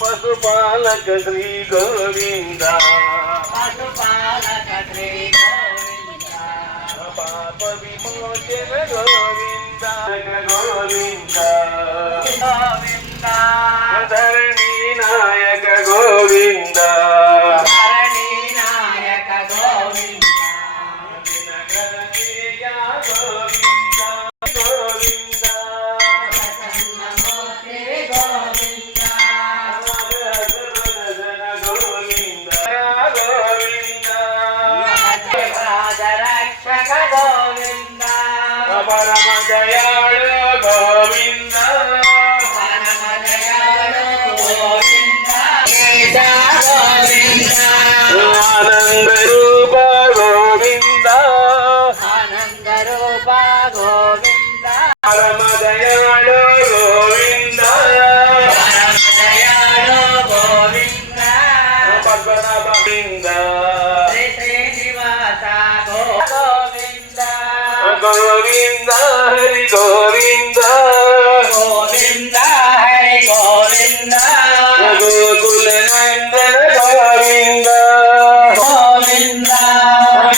పశుపాలక శ్రీ గోవింద పశుపాలక శ్రీ గోవింద పాప విమోచన గోవింద గోవింద గోవింద ధరణి నాయక గోవింద ధరణి నాయక గోవింద దినకర తేజ గోవింద గోవింద ప్రసన్నమూర్తి గోవింద సర్వదర్శన గోవింద గోవింద రాజరక్షక గోవింద పరమ దయాళు గోవింద పరమదయాళు గోవింద గోవింద ఆనంద రూప గోవింద ఆనంద రూప గోవింద పరమ దయాళు గోవింద పరమదయాళు గోవింద పద్మనాభ గోవింద శ్రీ శ్రీనివాస గోవింద గోవింద హరి గోవింద గోవింద హరి గోవింద గోకుల నందన గోవింద గోవింద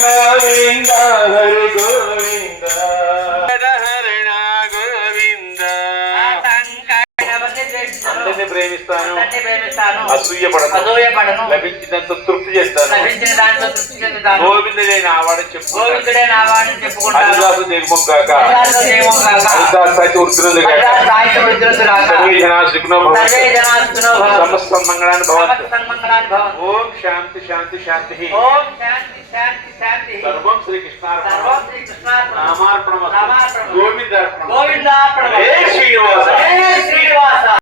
గోవింద హరి గోవింద హరణ గోవింద అందరిని ప్రేమిస్తాను అసూయపడను లభించినంత తృప్తి చేస్తాను గోవిందుడే నా వాడు చెప్పుకుంటాను హరిదాసు దిగుముగాక హరిదాస్ సాయి ఉడుతున్నది సమస్త మంగళాన్ని భవంతు ఓం శాంతి శాంతి శాంతి సర్వం శ్రీకృష్ణార్పణం నామార్పణం గోవిందార్పణం గోవిందార్పణం శ్రీనివాస